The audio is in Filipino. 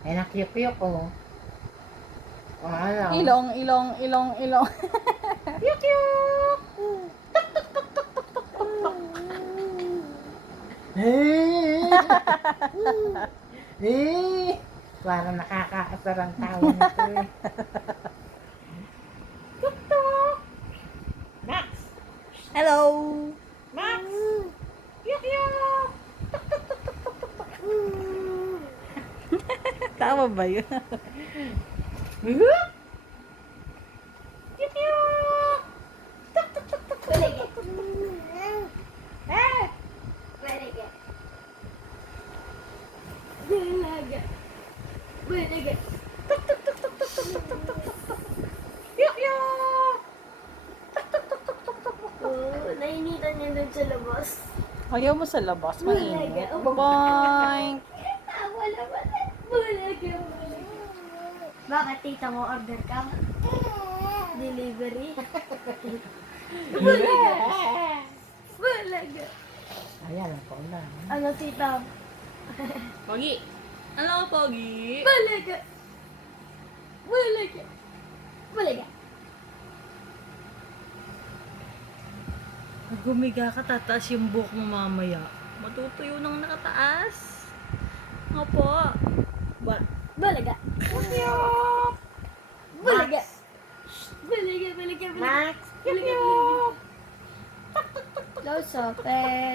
Ay, nakiyok-yok, oh. Wow. Ilong. Yuk-yuk! Parang nakakaasar ang tawa nito eh. Tuk-tuk! Max! Hello! Max! Yuk-yuk! Tama ba yun? Yuk! Yuk-yuk! Eh! Yuk-yuk! Nainitan niya dun sa labas. Ayaw mo sa labas, mainit. Bulaga. Boing! Bulaga. Bakit tita mo order ka? Delivery? Bulaga. Bulaga. Ayan, ang paulan. Ano tita? Pogi! Ano, Pogi? Bulaga. Bulaga. Bulaga. Pag gumiga ka, tataas yung buhok mo mamaya. Matutuyo nang nakataas. Opo. Bulaga. Yuk-yuk! Bulaga. Bulaga. Max! Yuk-yuk! Close open.